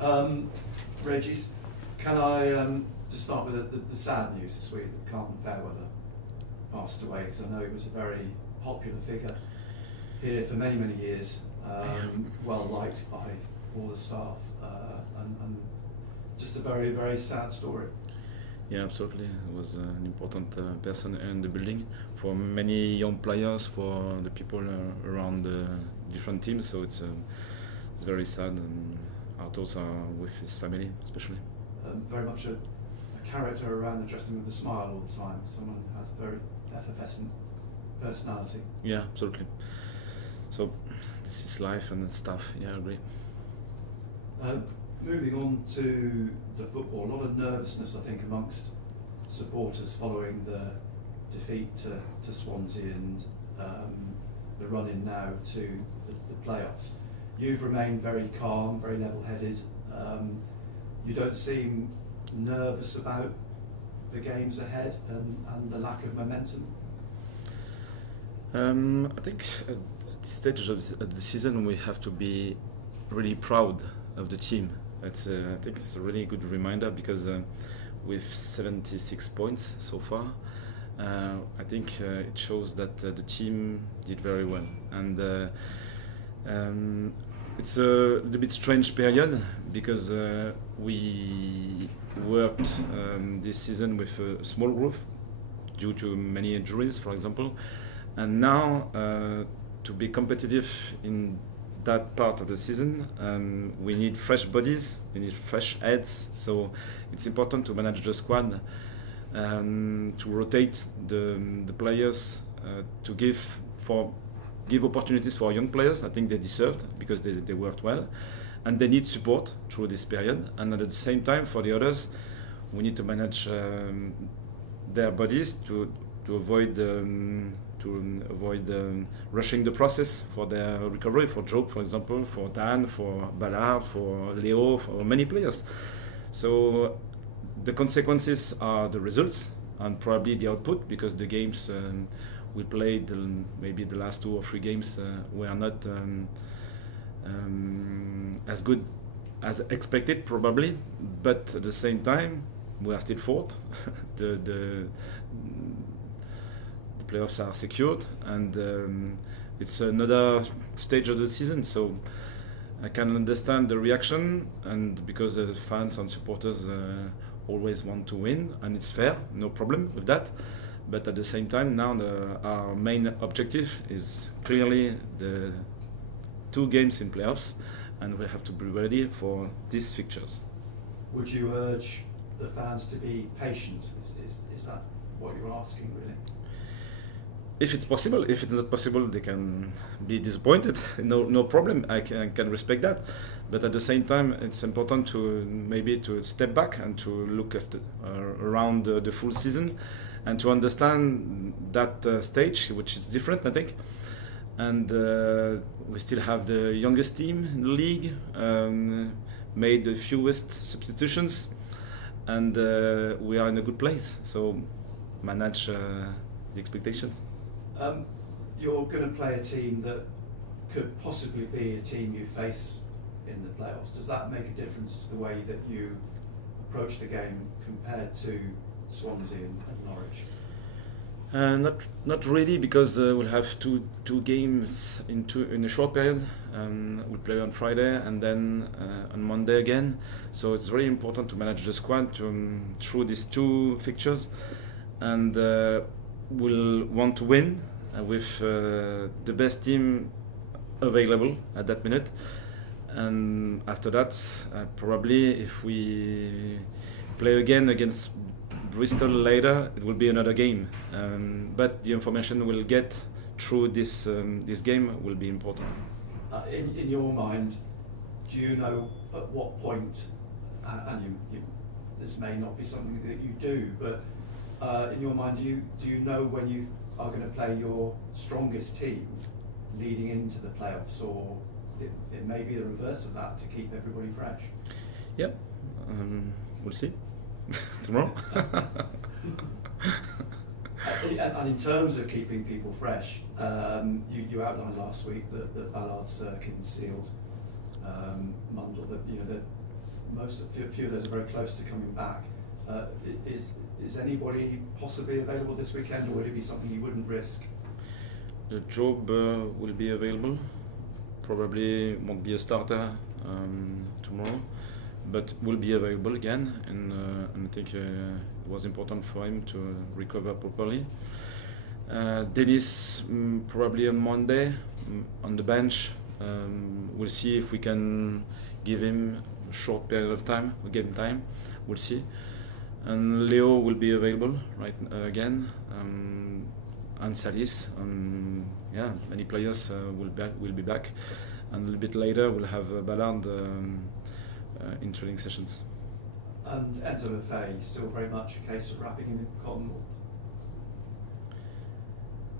Régis, can I just start with the sad news this week that Carvin Farweather passed away, because I know he was a very popular figure here for many, many years, well liked by all the staff, and just a very, very sad story. Yeah, absolutely. He was an important person in the building for many young players, for the people around the different teams. So it's very sad, and our thoughts are with his family, especially. Very much a character around the dressing room with a smile all the time. Someone who has a very effervescent personality. Yeah, absolutely. So this is life and it's tough. Yeah, I agree. Moving on to the football, a lot of nervousness, I think, amongst supporters following the defeat to Swansea and the run-in now to the playoffs. You've remained very calm, very level-headed. You don't seem nervous about the games ahead and the lack of momentum. I think at this stage of the season we have to be really proud of the team. I think it's a really good reminder, because with 76 points so far, I think it shows that the team did very well. And it's a little bit strange period, because we worked this season with a small group due to many injuries, for example. And now to be competitive in that part of the season, we need fresh bodies, we need fresh heads, so it's important to manage the squad, to rotate the players, to give opportunities for young players. I think they deserved, because they worked well, and they need support through this period. And at the same time, for the others, we need to manage their bodies to avoid rushing the process for their recovery, for Job, for example, for Dan, for Ballard, for Leo, for many players. So the consequences are the results and probably the output, because the games we played, maybe the last 2 or 3 games, were not as good as expected, probably. But at the same time, we are still fourth. the playoffs are secured, and it's another stage of the season, so I can understand the reaction, and because the fans and supporters always want to win, and it's fair, no problem with that. But at the same time, now our main objective is clearly the 2 games in playoffs, and we have to be ready for these fixtures. Would you urge the fans to be patient? Is that what you're asking, really? If it's possible. If it's not possible, they can be disappointed. No problem. I can respect that. But at the same time, it's important to maybe to step back and to look after around the full season, and to understand that stage, which is different, I think. And we still have the youngest team in the league, made the fewest substitutions, and we are in a good place. So manage the expectations. You're going to play a team that could possibly be a team you face in the playoffs. Does that make a difference to the way that you approach the game compared to Swansea and Norwich? Not really, because we'll have two games in a short period. We'll play on Friday and then on Monday again. So it's very important to manage the squad through these 2 fixtures, and we'll want to win with the best team available at that minute. And after that, probably if we play again against Bristol later, it will be another game. But the information we'll get through this game will be important. In your mind, do you know at what point, and this may not be something that you do, but in your mind, do you know when you are going to play your strongest team leading into the playoffs, or it may be the reverse of that to keep everybody fresh? Yep, we'll see tomorrow. And in terms of keeping people fresh, you outlined last week that Ballard's Kitten sealed Mundell, a few of those are very close to coming back. Is anybody possibly available this weekend, or would it be something you wouldn't risk? Job will be available. Probably won't be a starter tomorrow, but will be available again. And I think it was important for him to recover properly. Dennis probably on Monday on the bench. We'll see if we can give him a short period of time, game time. We'll see. And Leo will be available again. And Salis. Many players will be back. And a little bit later we'll have Ballard in training sessions. And Enzo Lefebvre, still very much a case of wrapping him in cotton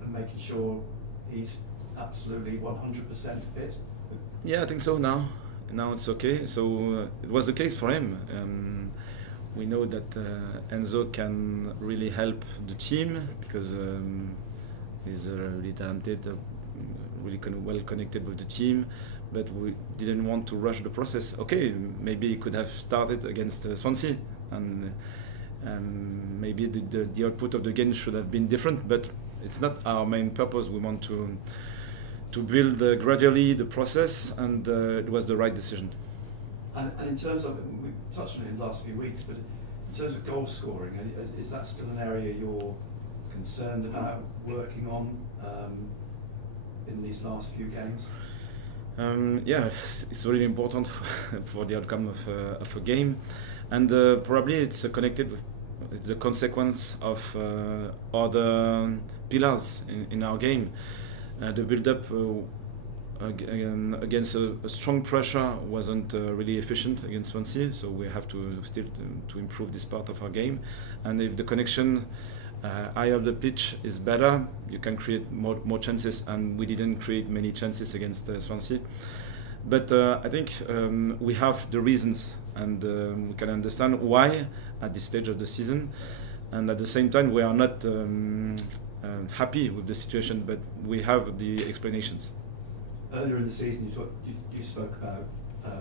and making sure he's absolutely 100% fit? Yeah, I think so now. Now it's okay. So it was the case for him. We know that Enzo can really help the team because he's really talented, really well connected with the team. But we didn't want to rush the process. Okay, maybe he could have started against Swansea, and maybe the output of the game should have been different. But it's not our main purpose. We want to build gradually the process, and it was the right decision. And in terms of, we touched on it in the last few weeks, but in terms of goal scoring, is that still an area you're concerned about working on in these last few games? It's really important for the outcome of a game, and probably it's connected with, it's a consequence of other pillars in our game. The build-up against a strong pressure wasn't really efficient against Swansea, so we have to still to improve this part of our game. And if the connection high up the pitch is better, you can create more chances, and we didn't create many chances against Swansea. But I think we have the reasons, and we can understand why at this stage of the season. And at the same time, we are not happy with the situation, but we have the explanations. Earlier in the season, you spoke about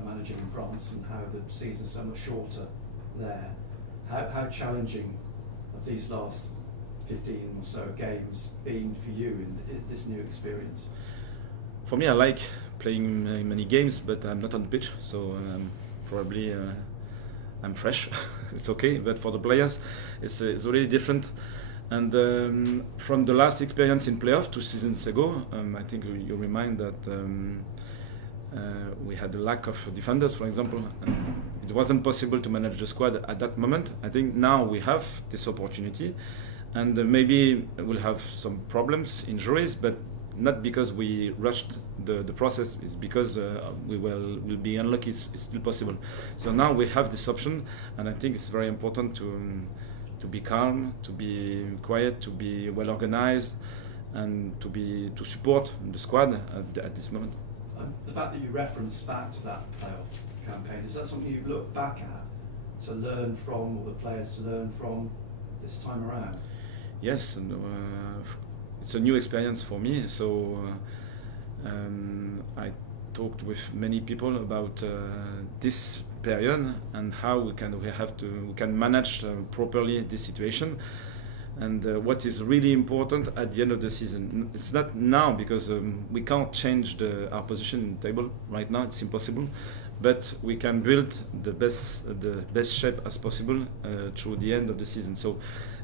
managing in France and how the season's so much shorter there. How challenging have these last 15 or so games been for you in this new experience? For me, I like playing many games, but I'm not on the pitch, so probably I'm fresh. It's okay, but for the players, it's really different. And from the last experience in playoff 2 seasons ago, I think you remind that we had a lack of defenders, for example, and it wasn't possible to manage the squad at that moment. I think now we have this opportunity, and maybe we'll have some problems, injuries, but not because we rushed the process. It's because we will be unlucky. It's still possible. So now we have this option, and I think it's very important to be calm, to be quiet, to be well organized, and to support the squad at this moment. The fact that you reference back to that playoff campaign, is that something you've looked back at to learn from, or the players to learn from this time around? Yes, and it's a new experience for me. So I talked with many people about this period and how we can manage properly this situation. And what is really important at the end of the season, it's not now because we can't change our position in the table right now. It's impossible, but we can build the best shape as possible through the end of the season. So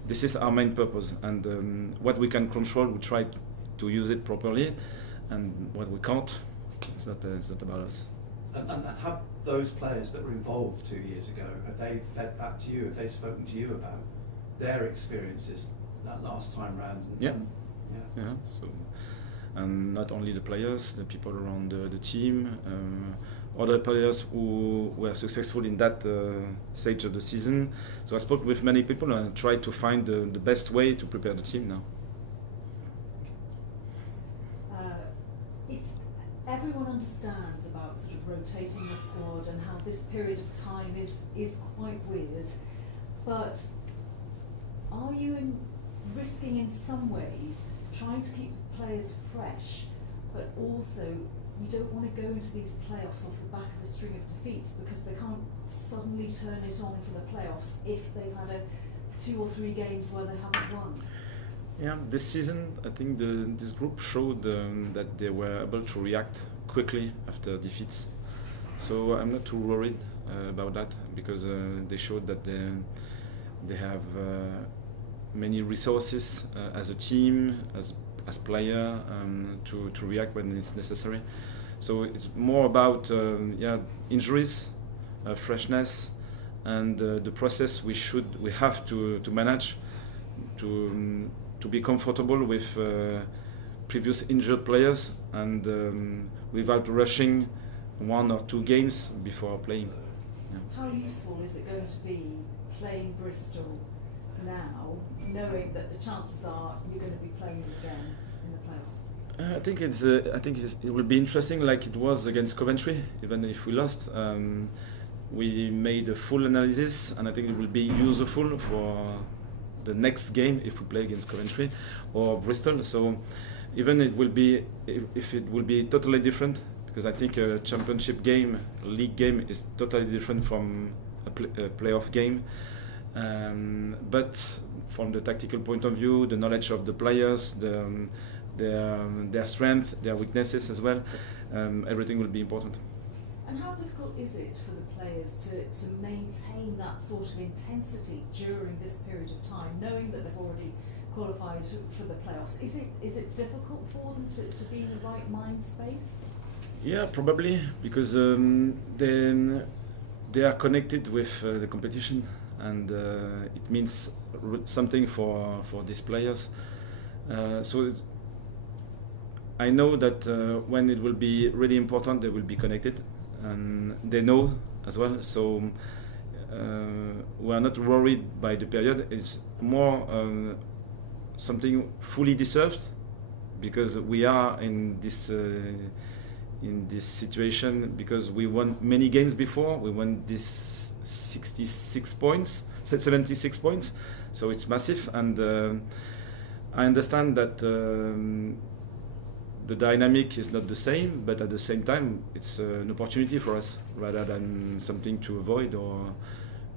this is our main purpose, and what we can control, we try to use it properly, and what we can't, it's not about us. And have those players that were involved 2 years ago, have they fed back to you? Have they spoken to you about their experiences that last time round? Yeah. So, and not only the players, the people around the team, other players who were successful in that stage of the season. So I spoke with many people and tried to find the best way to prepare the team now. Everyone understands about sort of rotating the squad and how this period of time is quite weird, but are you risking in some ways trying to keep players fresh, but also you don't want to go into these playoffs off the back of a string of defeats, because they can't suddenly turn it on for the playoffs if they've had 2 or 3 games where they haven't won. Yeah, this season I think this group showed that they were able to react quickly after defeats. So I'm not too worried about that, because they showed that they have many resources as a team, as player, to react when it's necessary. So it's more about injuries, freshness, and the process we have to manage to be comfortable with previous injured players, and without rushing 1 or 2 games before playing. Yeah. How useful is it going to be playing Bristol now, knowing that the chances are you're going to be playing them again in the playoffs? I think it will be interesting, like it was against Coventry. Even if we lost, we made a full analysis, and I think it will be useful for the next game if we play against Coventry or Bristol. So even if it will be totally different, because I think a championship game, league game, is totally different from a playoff game. But from the tactical point of view, the knowledge of the players, their strength, their weaknesses as well, everything will be important. And how difficult is it for the players to maintain that sort of intensity during this period of time, knowing that they've already qualified for the playoffs? Is it difficult for them to be in the right mind space? Yeah, probably, because they are connected with the competition, and it means something for these players. So I know that when it will be really important, they will be connected, and they know as well. So we are not worried by the period. It's more something fully deserved, because we are in this situation because we won many games before. We won this 76 points, 76 points. So it's massive, and I understand that the dynamic is not the same, but at the same time it's an opportunity for us rather than something to avoid or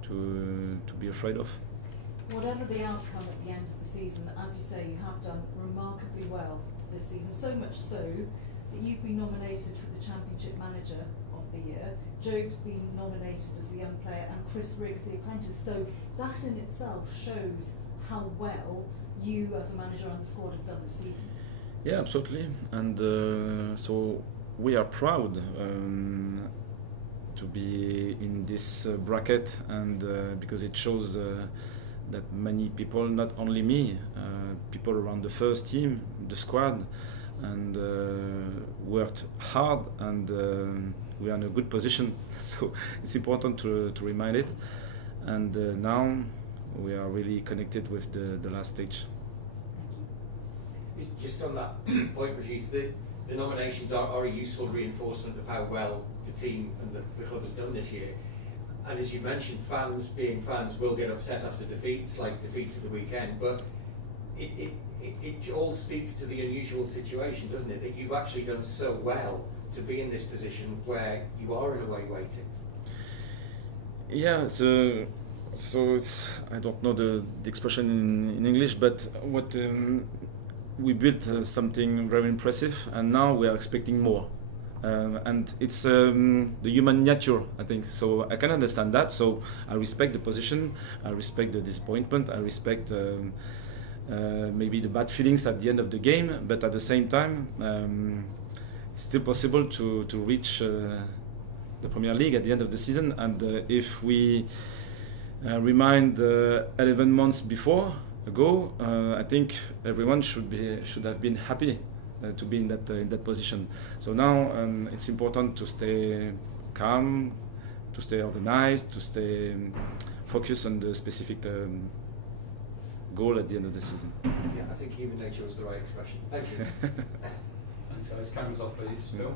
to be afraid of. Whatever the outcome at the end of the season, as you say, you have done remarkably well this season, so much so that you've been nominated for the Championship Manager of the Year. Joe's been nominated as the young player, and Chris Riggs the apprentice. So that in itself shows how well you as a manager and the squad have done this season. Yeah, absolutely. And so we are proud to be in this bracket, and because it shows that many people, not only me, people around the first team, the squad, and worked hard, and we are in a good position. So it's important to remind it. And now we are really connected with the last stage. Just on that point, Régis, the nominations are a useful reinforcement of how well the team and the club has done this year. And as you mentioned, fans being fans will get upset after defeats, like defeats at the weekend, but it all speaks to the unusual situation, doesn't it, that you've actually done so well to be in this position where you are in a way waiting. Yeah, so it's, I don't know the expression in English, but what we built something very impressive, and now we are expecting more. And it's the human nature, I think. So I can understand that. So I respect the position, I respect the disappointment, I respect maybe the bad feelings at the end of the game, but at the same time, it's still possible to reach the Premier League at the end of the season. And if we remind 11 months ago, I think everyone should have been happy to be in that position. So now it's important to stay calm, to stay organized, to stay focused on the specific goal at the end of the season. Yeah, I think human nature was the right expression. Thank you. And so, cameras off, please, Phil.